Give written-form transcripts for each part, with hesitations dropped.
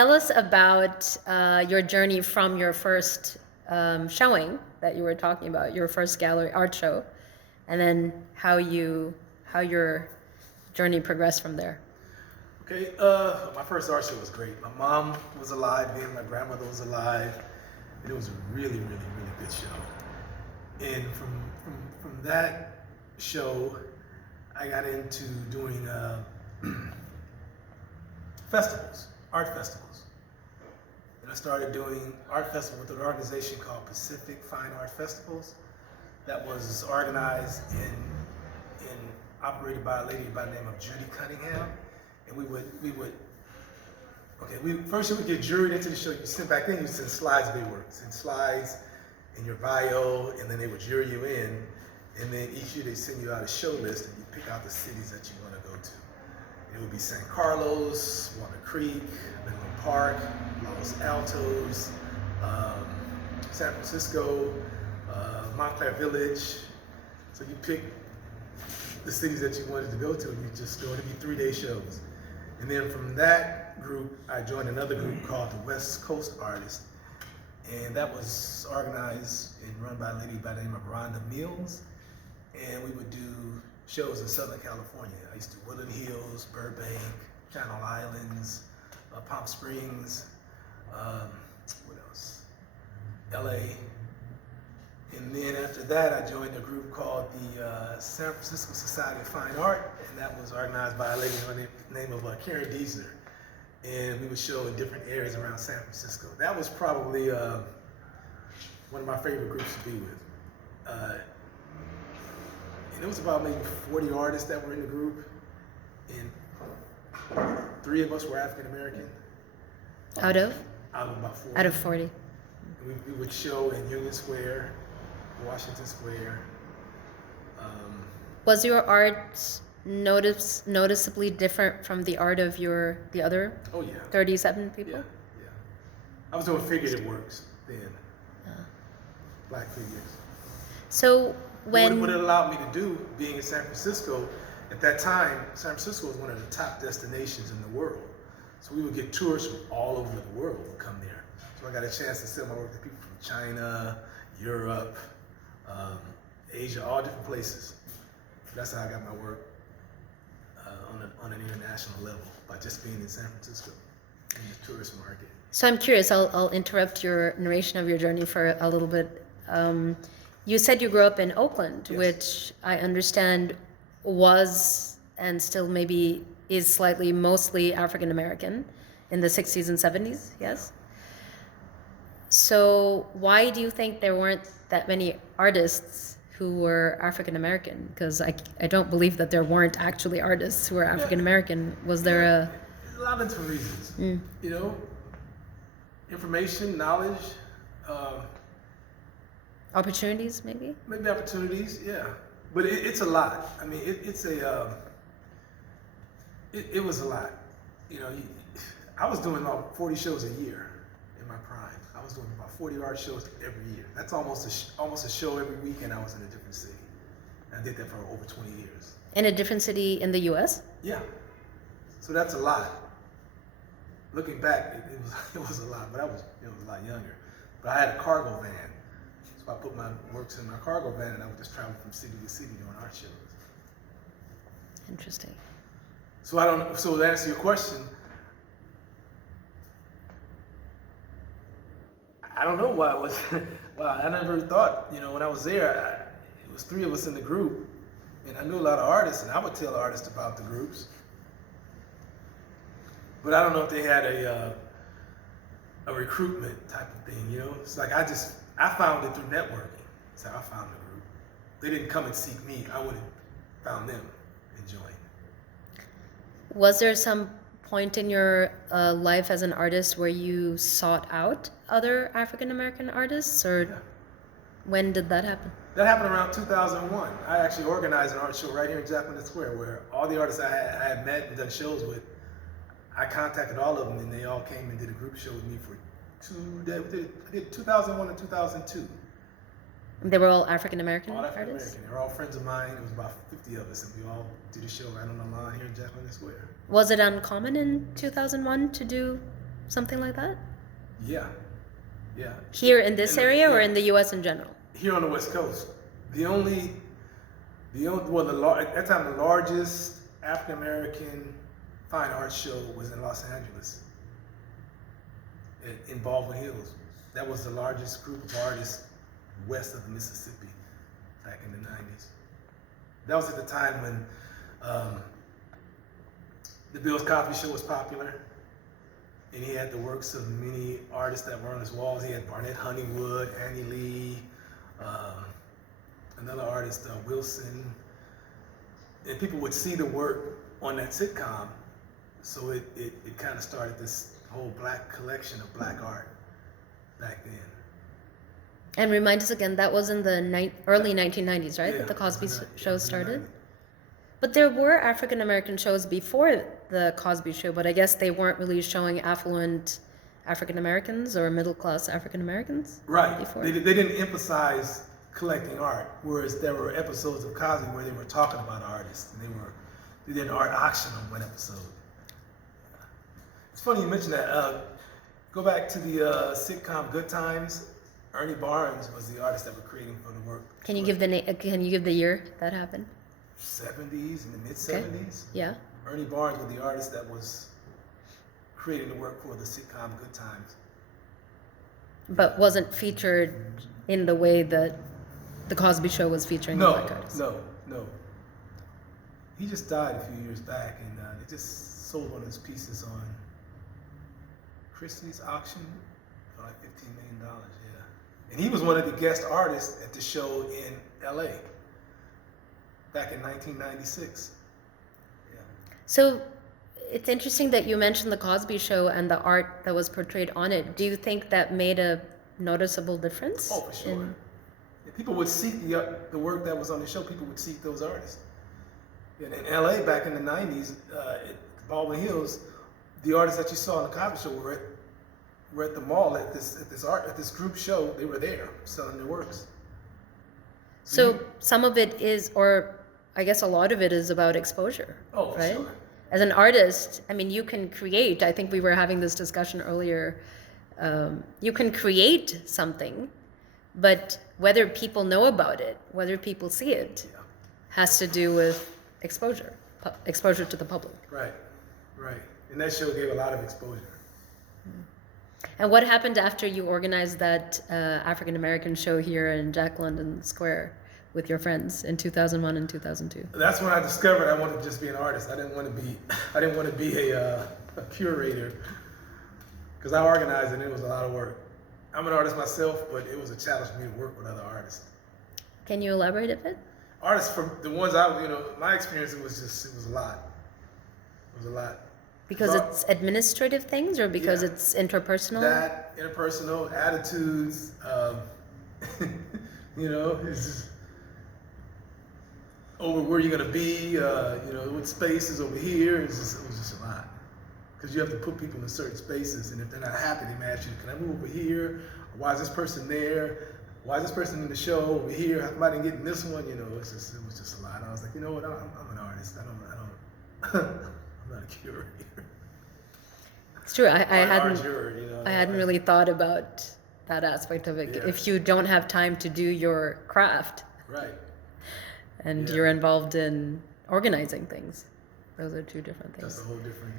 Tell us about your journey from your first showing that you were talking about, your first gallery art show, and then how your journey progressed from there. Okay, my first art show was great. My mom was alive then, my grandmother was alive, and it was a really, really, really good show. And from that show, I got into doing festivals, art festivals. And I started doing art festival with an organization called Pacific Fine Art Festivals that was organized and operated by a lady by the name of Judy Cunningham. And we would first you would get juried into the show. You send back then, you send slides of your work, send slides in your bio, and then they would jury you in. And then each year they send you out a show list, and you pick out the cities that you want to go to. It would be San Carlos, Walnut Creek, Menlo Park, Los Altos, San Francisco, Montclair Village. So you pick the cities that you wanted to go to, and you just go. It'd be 3-day shows. And then from that group, I joined another group called the West Coast Artists, and that was organized and run by a lady by the name of Rhonda Mills. And we would do shows in Southern California. I used to do Woodland Hills, Burbank, Channel Islands, Palm Springs, what else? LA. And then after that, I joined a group called the San Francisco Society of Fine Art, and that was organized by a lady by the name of Karen Diesler. And we would show in different areas around San Francisco. That was probably one of my favorite groups to be with. And it was about maybe 40 artists that were in the group, and 3 of us were African American. Out of? Out of about 40. Out of 40. And we would show in Union Square, Washington Square. Was your art noticeably different from the art of the other 37 people? Yeah. I was doing figurative works then, black figures. So when... What it allowed me to do, being in San Francisco, at that time, San Francisco was one of the top destinations in the world. So we would get tourists from all over the world would come there. So I got a chance to sell my work to people from China, Europe, Asia, all different places. That's how I got my work on an international level, by just being in San Francisco in the tourist market. So I'm curious, I'll interrupt your narration of your journey for a little bit. You said you grew up in Oakland, Yes. which I understand was and still maybe is slightly mostly African American in the 60s and 70s, yes? So why do you think there weren't that many artists who were African American? Because I don't believe that there weren't actually artists who were African American. Was there a lot of different reasons. You know, information, knowledge, opportunities, maybe? Maybe opportunities, yeah. But it's a lot. I mean, it was a lot. You know, I was doing about 40 shows a year in my prime. I was doing about 40 art shows every year. That's almost a show every weekend. I was in a different city. And I did that for over 20 years. In a different city in the U.S.? Yeah. So that's a lot. Looking back, it was a lot, but I was a lot younger. But I had a cargo van. So I put my works in my cargo van, and I would just travel from city to city doing art shows. Interesting. So So to answer your question, I don't know why it was. Well, I never thought. You know, when I was there, it was 3 of us in the group, and I knew a lot of artists, and I would tell artists about the groups. But I don't know if they had a recruitment type of thing. You know, it's like I found it through networking. That's how I found the group. They didn't come and seek me. I would have found them and joined. Was there some point in your life as an artist where you sought out other African American artists, or when did that happen? That happened around 2001. I actually organized an art show right here in Jackson Square, where all the artists I had met and done shows with, I contacted all of them, and they all came and did a group show with me for 2 days. I did 2001 and 2002. They were all African American All African artists? American. They were all friends of mine. It was about 50 of us, and we all did a show right on the line here in Jackson Square. Was it uncommon in 2001 to do something like that? Yeah, yeah. Here in this area or yeah. in the U.S. in general? Here on the West Coast, at that time the largest African American fine arts show was in Los Angeles, in Baldwin Hills. That was the largest group of artists west of the Mississippi back in the 90s. That was at the time when the Bill Cosby Show was popular, and he had the works of many artists that were on his walls. He had Barnett Honeywood, Annie Lee, another artist, Wilson, and people would see the work on that sitcom, so it kind of started this whole black collection of black art back then. And remind us again, that was in the early 1990s, right? Yeah, That the Cosby Show started? 1990. But there were African American shows before the Cosby Show, but I guess they weren't really showing affluent African Americans or middle class African Americans. Right. Before. They didn't emphasize collecting art, whereas there were episodes of Cosby where they were talking about artists, and they did an art auction on one episode. It's funny you mentioned that. Go back to the sitcom Good Times. Ernie Barnes was the artist that were creating for the work. Can you give the year that happened? 70s, in the mid 70s. Yeah. Ernie Barnes was the artist that was creating the work for the sitcom Good Times. But wasn't featured in the way that the Cosby Show was featuring the black artists. No. He just died a few years back, and they just sold one of his pieces on Christie's auction for like $15 million. Yeah, and he was one of the guest artists at the show in L.A. back in 1996. Yeah. So it's interesting that you mentioned the Cosby Show and the art that was portrayed on it. Do you think that made a noticeable difference? Oh, for sure. Yeah, people would seek the work that was on the show. People would seek those artists. And in LA back in the 90s, at Baldwin Hills, the artists that you saw on the Cosby Show were at the mall at this group show. They were there selling their works. So some of it is, or I guess a lot of it is about exposure. Oh, right? sure. As an artist, I mean, you can create. I think we were having this discussion earlier. You can create something, but whether people know about it, whether people see it, has to do with exposure to the public. Right. And that show gave a lot of exposure. And what happened after you organized that African American show here in Jack London Square with your friends in 2001 and 2002? That's when I discovered I wanted to just be an artist. I didn't want to be a curator, because I organized and it was a lot of work. I'm an artist myself, but it was a challenge for me to work with other artists. Can you elaborate a bit? Artists, from the ones my experience, it was a lot. It was a lot. Because it's administrative things, or because it's interpersonal? That, interpersonal, attitudes, it's just over where you're gonna be, what spaces over here. It was just a lot. Because you have to put people in certain spaces, and if they're not happy, they may ask you, can I move over here? Or why is this person there? Why is this person in the show over here? How come I didn't get in this one? It was just a lot. I was like, you know what? I'm an artist. I'm not a curator. It's true. I I hadn't really thought about that aspect of it. Yeah. If you don't have time to do your craft, Right. and Yeah. you're involved in organizing things, those are two different things. That's a whole different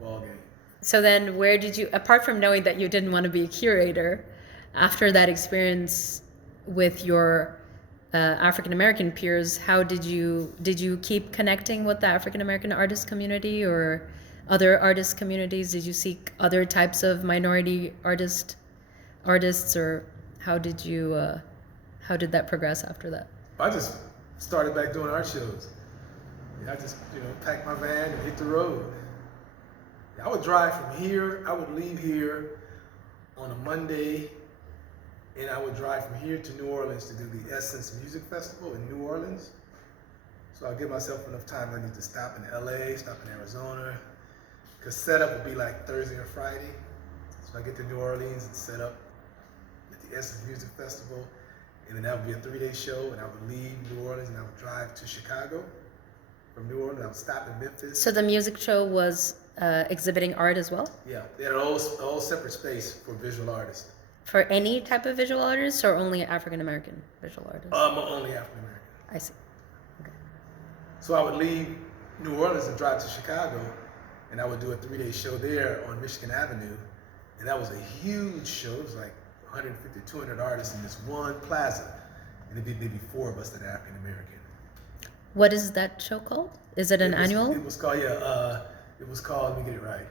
ball game. So then, where did you, apart from knowing that you didn't want to be a curator, after that experience with your African American peers, how did you keep connecting with the African American artist community or other artist communities? Did you seek other types of minority artists, or how did that progress after that? I just started back doing art shows. I just packed my van and hit the road. I would drive from here. I would leave here on a Monday, and I would drive from here to New Orleans to do the Essence Music Festival in New Orleans. So I'll give myself enough time. I need to stop in LA, stop in Arizona, because setup would be like Thursday or Friday. So I get to New Orleans and set up at the Essence Music Festival, and then that would be a 3-day show, and I would leave New Orleans and I would drive to Chicago. From New Orleans, I would stop in Memphis. So the music show was exhibiting art as well? Yeah, they had a whole separate space for visual artists. For any type of visual artist or only African American visual artists? Only African American. I see. Okay. So I would leave New Orleans and drive to Chicago, and I would do a 3-day show there on Michigan Avenue. And that was a huge show. It was like 150, 200 artists in this one plaza. And it'd be maybe 4 of us that are African American. What is that show called? Is it an annual? It was called, it was called, let me get it right.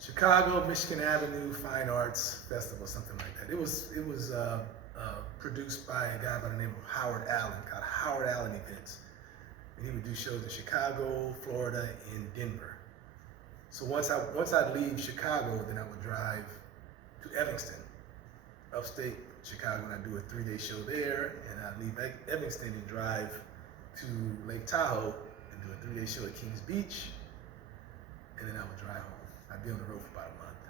Chicago, Michigan Avenue Fine Arts Festival, something like that. It was produced by a guy by the name of Howard Allen, called Howard Allen Events. And he would do shows in Chicago, Florida, and Denver. So once I'd leave Chicago, then I would drive to Evanston, upstate Chicago, and I'd do a 3-day show there, and I'd leave Evanston and drive to Lake Tahoe and do a 3-day show at Kings Beach, and then I would drive home. I'd be on the road for about a month.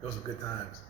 Those were good times.